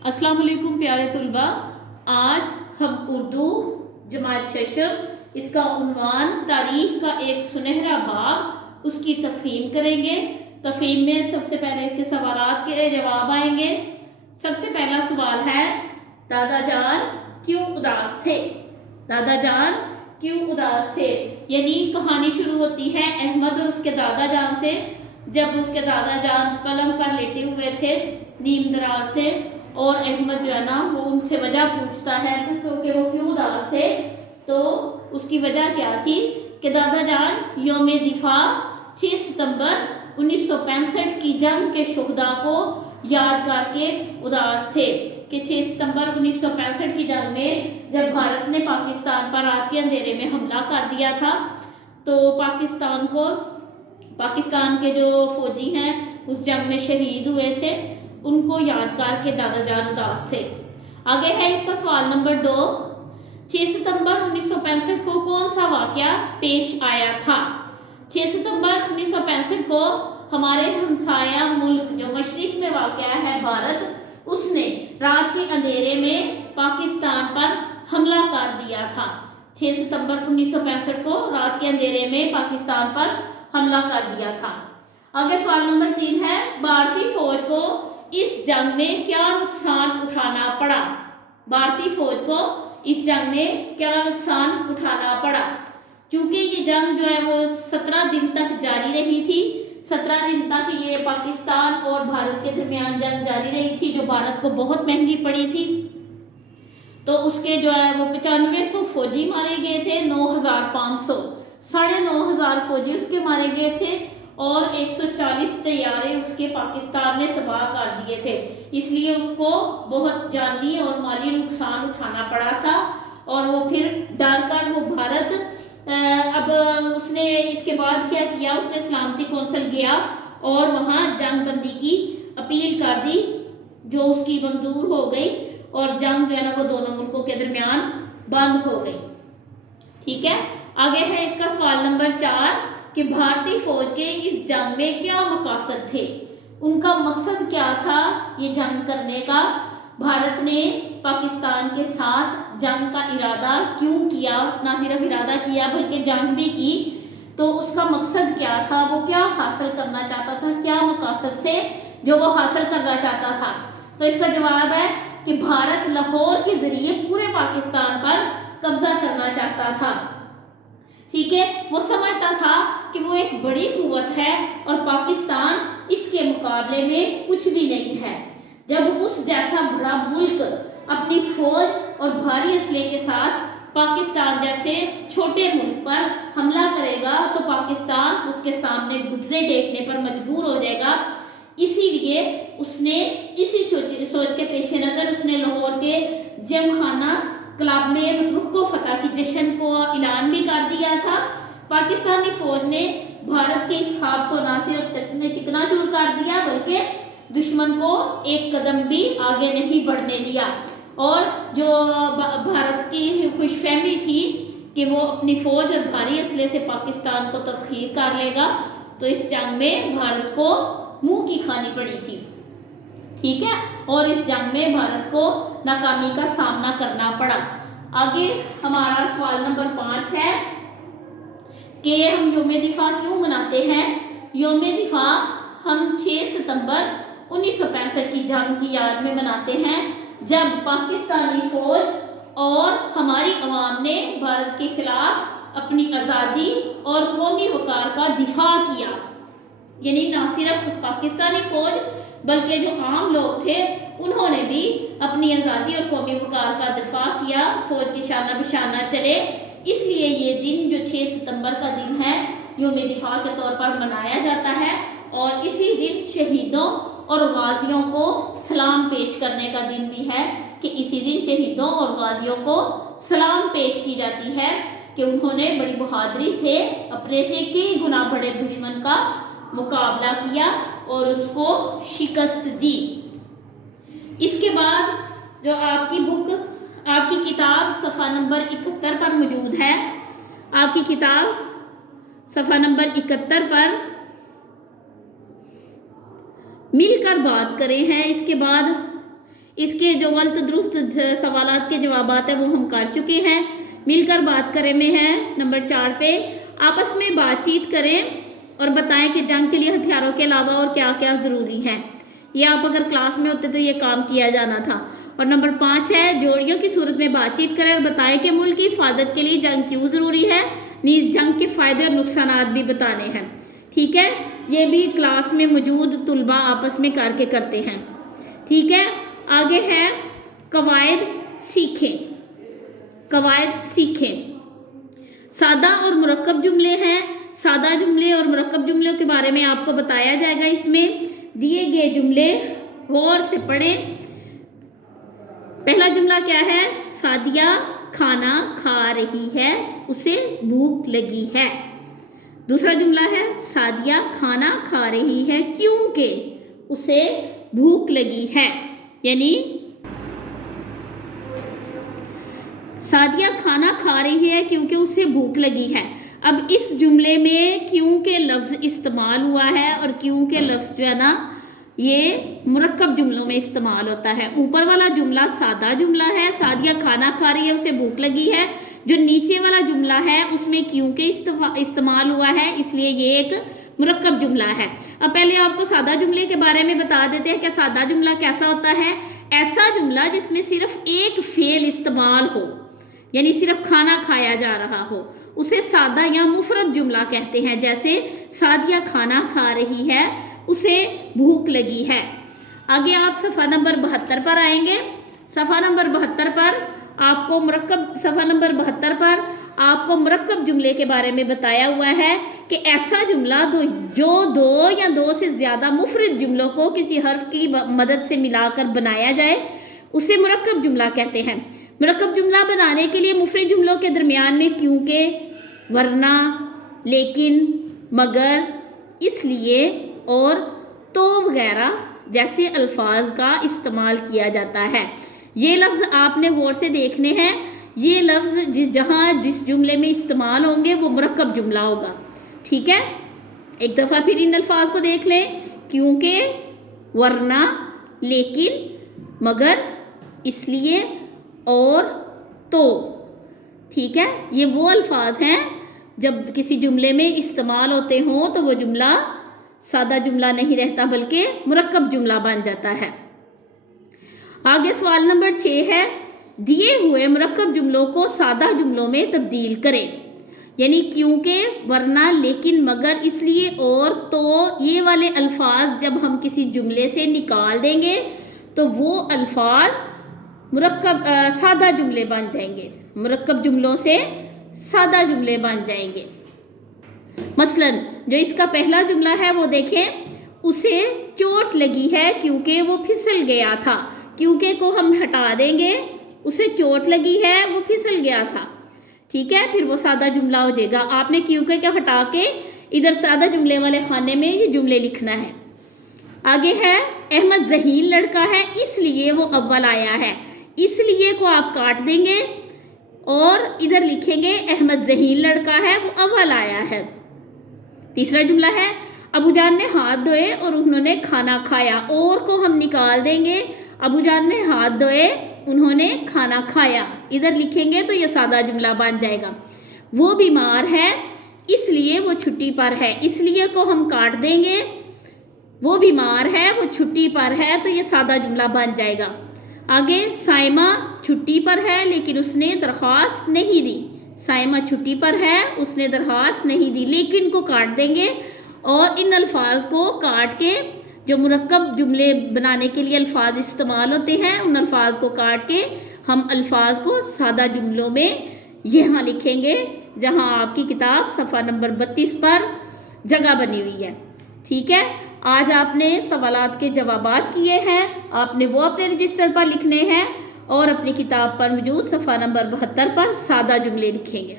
अस्सलाम वालेकुम प्यारे तलबा। आज हम उर्दू जमात शशम इसका उन्वान तारीख का एक सुनहरा बाब उसकी तफहीम करेंगे। तफहीम में सबसे पहले इसके सवालात के जवाब आएंगे। सबसे पहला सवाल है, दादा जान क्यों उदास थे? दादा जान क्यों उदास थे? यानी कहानी शुरू होती है अहमद और उसके दादा जान से। जब उसके दादा जान पलंग पर लेटे हुए थे, नीम दराज थे, और अहमद जो है ना वो उनसे वजह पूछता है क्योंकि वो क्यों उदास थे। तो उसकी वजह क्या थी कि दादा जान यौम दिफा 6 सितंबर 1965 की जंग के शुहदा को याद करके उदास थे कि 6 सितंबर 1965 की जंग में जब भारत ने पाकिस्तान पर रात के अंधेरे में हमला कर दिया था, तो पाकिस्तान के जो फौजी हैं उस जंग में शहीद हुए थे, उनको याद करके दादा जान उदास थे। आगे है इसका सवाल नंबर 2। 6 सितंबर 1965 को कौन सा वाकया पेश आया था? 6 सितंबर 1965 को हमारे हमसाया मुल्क जो मशरिक में वाकया है भारत, उसने रात के अंधेरे में पाकिस्तान पर हमला कर दिया था। 6 सितंबर 1965 को रात के अंधेरे में पाकिस्तान पर हमला कर दिया था। आगे सवाल नंबर 3 है, भारतीय फौज को इस जंग में क्या नुकसान उठाना पड़ा? भारतीय फौज को इस जंग में क्या नुकसान उठाना पड़ा? क्योंकि ये जंग जो है वो 17 दिन तक जारी रही थी। 17 दिन तक ये पाकिस्तान और भारत के दरमियान जंग जारी रही थी, जो भारत को बहुत महंगी पड़ी थी। तो उसके जो है वो 9500 फौजी मारे गए थे, 9500 9,500 फौजी उसके मारे गए थे, और 140 तैयारे उसके पाकिस्तान ने तबाह कर दिए थे। इसलिए उसको बहुत जानी और माली नुकसान उठाना पड़ा था, और वो फिर डर कर वो भारत अब उसने इसके बाद क्या किया, उसने सलामती कौंसिल गया और वहाँ जंग बंदी की अपील कर दी, जो उसकी मंजूर हो गई, और जंग जो है ना वो दोनों मुल्कों के दरमियान बंद हो गई। ठीक है, आगे है इसका सवाल नंबर 4 कि भारतीय फौज के इस जंग में क्या मकसद थे? उनका मकसद क्या था ये जंग करने का? भारत ने पाकिस्तान के साथ जंग का इरादा क्यों किया? ना सिर्फ इरादा किया बल्कि जंग भी की। तो उसका मकसद क्या था? वो क्या हासिल करना चाहता था? क्या मकसद से जो वो हासिल करना चाहता था? तो इसका जवाब है कि भारत लाहौर के जरिए पूरे पाकिस्तान पर कब्जा करना चाहता था। ठीक है, वो समझता था कि वो एक बड़ी कुव्वत है और पाकिस्तान इसके मुकाबले में कुछ भी नहीं है। जब उस जैसा बड़ा मुल्क अपनी फौज और भारी असले के साथ पाकिस्तान जैसे छोटे मुल्क पर हमला करेगा, तो पाकिस्तान उसके सामने घुटने टेकने पर मजबूर हो जाएगा। इसीलिए उसने इसी सोच के पेश नज़र उसने लाहौर के जमखाना क्लब में रुको फतह की जश्न को ऐलान भी कर दिया था। पाकिस्तानी फौज ने भारत के इस ख्वाब को ना सिर्फ चिकनाचूर कर दिया बल्कि दुश्मन को एक कदम भी आगे नहीं बढ़ने दिया, और जो भारत की खुशफहमी थी कि वो अपनी फौज और भारी असले से पाकिस्तान को तस्खीर कर लेगा, तो इस जंग में भारत को मुंह की खानी पड़ी थी। ठीक है, और इस जंग में भारत को नाकामी का सामना करना पड़ा। आगे हमारा सवाल नंबर 5 है कि हम यौम दिफा क्यों मनाते हैं? यौम दिफा हम 6 सितंबर 1965 की जंग की याद में मनाते हैं, जब पाकिस्तानी फौज और हमारी अवाम ने भारत के खिलाफ अपनी आज़ादी और कौमी वकार का दिफा किया। यानी ना सिर्फ पाकिस्तानी फौज बल्कि जो आम लोग थे उन्होंने भी अपनी आज़ादी और कौमी वकार का दिफा किया, फौज के शाना बिशाना चले। इसलिए ये दिन जो 6 सितंबर का दिन है यौम दिफा के तौर पर मनाया जाता है, और इसी दिन शहीदों और गाजियों को सलाम पेश करने का दिन भी है, कि इसी दिन शहीदों और गाजियों को सलाम पेश की जाती है कि उन्होंने बड़ी बहादुरी से अपने से कई गुना बड़े दुश्मन का मुकाबला किया और उसको शिकस्त दी। इसके बाद जो आपकी किताब सफ़ा नंबर 71 पर मौजूद है, आपकी किताब सफ़ा नंबर 71 पर मिलकर बात करें हैं। इसके बाद اس کے جو غلط درست سوالات کے جوابات ہیں وہ ہم کر چکے ہیں. مل کر بات کریں میں ہیں نمبر 4 پہ. آپس میں بات چیت کریں اور بتائیں کہ جنگ کے لیے ہتھیاروں کے علاوہ اور کیا کیا ضروری ہے. یہ آپ اگر کلاس میں ہوتے تو یہ کام کیا جانا تھا. اور نمبر 5 ہے جوڑیوں کی صورت میں بات چیت کریں اور بتائیں کہ ملک کی حفاظت کے لیے جنگ کیوں ضروری ہے. نیز جنگ کے فائدے اور نقصانات بھی بتانے ہیں. ٹھیک ہے, یہ بھی کلاس میں موجود طلباء آپس میں کر کے کرتے ہیں. ٹھیک ہے, آگے ہے قواعد سیکھیں. قواعد سیکھیں. سادہ اور مرکب جملے ہیں. سادہ جملے اور مرکب جملوں کے بارے میں آپ کو بتایا جائے گا. اس میں دیے گئے جملے غور سے پڑھیں. پہلا جملہ کیا ہے؟ سعدیہ کھانا کھا رہی ہے, اسے بھوک لگی ہے. دوسرا جملہ ہے سعدیہ کھانا کھا رہی ہے کیونکہ اسے بھوک لگی ہے. یعنی سعدیہ کھانا کھا رہی ہے کیونکہ اسے بھوک لگی ہے. اب اس جملے میں کیونکہ لفظ استعمال ہوا ہے اور کیونکہ لفظ جو ہے نا یہ مرکب جملوں میں استعمال ہوتا ہے. اوپر والا جملہ سادہ جملہ ہے, سعدیہ کھانا کھا رہی ہے اسے بھوک لگی ہے. جو نیچے والا جملہ ہے اس میں کیونکہ استعمال ہوا ہے, اس لیے یہ ایک مرکب جملہ ہے. اب پہلے آپ کو سادہ جملے کے بارے میں بتا دیتے ہیں کہ سادہ جملہ کیسا ہوتا ہے. ایسا جملہ جس میں صرف ایک فعل استعمال ہو, یعنی صرف کھانا کھایا جا رہا ہو, اسے سادہ یا مفرد جملہ کہتے ہیں. جیسے سعدیہ کھانا کھا رہی ہے, اسے بھوک لگی ہے. آگے آپ صفحہ نمبر 72 پر آئیں گے. صفحہ نمبر 72 پر آپ کو مرکب جملے کے بارے میں بتایا ہوا ہے کہ ایسا جملہ جو دو یا دو سے زیادہ مفرد جملوں کو کسی حرف کی مدد سے ملا کر بنایا جائے اسے مرکب جملہ کہتے ہیں. مرکب جملہ بنانے کے لیے مفرد جملوں کے درمیان میں کیونکہ, ورنہ, لیکن, مگر, اس لیے اور تو وغیرہ جیسے الفاظ کا استعمال کیا جاتا ہے. یہ لفظ آپ نے غور سے دیکھنے ہیں. یہ لفظ جس جملے میں استعمال ہوں گے وہ مرکب جملہ ہوگا. ٹھیک ہے, ایک دفعہ پھر ان الفاظ کو دیکھ لیں. کیونکہ, ورنہ, لیکن, مگر, اس لیے اور تو. ٹھیک ہے, یہ وہ الفاظ ہیں جب کسی جملے میں استعمال ہوتے ہوں تو وہ جملہ سادہ جملہ نہیں رہتا بلکہ مرکب جملہ بن جاتا ہے. آگے سوال نمبر 6 ہے دیے ہوئے مرکب جملوں کو سادہ جملوں میں تبدیل کریں. یعنی کیونکہ, ورنہ, لیکن, مگر, اس لیے اور تو یہ والے الفاظ جب ہم کسی جملے سے نکال دیں گے تو وہ الفاظ سادہ جملے بن جائیں گے. مرکب جملوں سے سادہ جملے بن جائیں گے. مثلا جو اس کا پہلا جملہ ہے وہ دیکھیں, اسے چوٹ لگی ہے کیونکہ وہ پھسل گیا تھا. کیونکہ کو ہم ہٹا دیں گے, اسے چوٹ لگی ہے وہ پھسل گیا تھا. ٹھیک ہے, پھر وہ سادہ جملہ ہو جائے گا. آپ نے کیونکہ کو ہٹا کے ادھر سادہ جملے والے خانے میں یہ جملے لکھنا ہے. آگے ہے احمد ذہین لڑکا ہے اس لیے وہ اول آیا ہے. اس لیے کو آپ کاٹ دیں گے اور ادھر لکھیں گے احمد ذہین لڑکا ہے وہ اول آیا ہے. تیسرا جملہ ہے ابو جان نے ہاتھ دھوئے اور انہوں نے کھانا کھایا. اور کو ہم نکال دیں گے, ابو جان نے ہاتھ دھوئے انہوں نے کھانا کھایا. ادھر لکھیں گے تو یہ سادہ جملہ بن جائے گا. وہ بیمار ہے اس لیے وہ چھٹی پر ہے. اس لیے کو ہم کاٹ دیں گے, وہ بیمار ہے وہ چھٹی پر ہے, تو یہ سادہ جملہ بن جائے گا. آگے سائمہ چھٹی پر ہے لیکن اس نے درخواست نہیں دی. سائمہ چھٹی پر ہے, اس نے درخواست نہیں دی. لیکن کو کاٹ دیں گے اور ان الفاظ کو کاٹ کے جو مرکب جملے بنانے کے لیے الفاظ استعمال ہوتے ہیں ان الفاظ کو کاٹ کے ہم الفاظ کو سادہ جملوں میں یہاں لکھیں گے جہاں آپ کی کتاب صفحہ نمبر 32 پر جگہ بنی ہوئی ہے. ٹھیک ہے, آج آپ نے سوالات کے جوابات کیے ہیں, آپ نے وہ اپنے رجسٹر پر لکھنے ہیں اور اپنی کتاب پر موجود صفحہ نمبر 72 پر سادہ جملے لکھیں گے.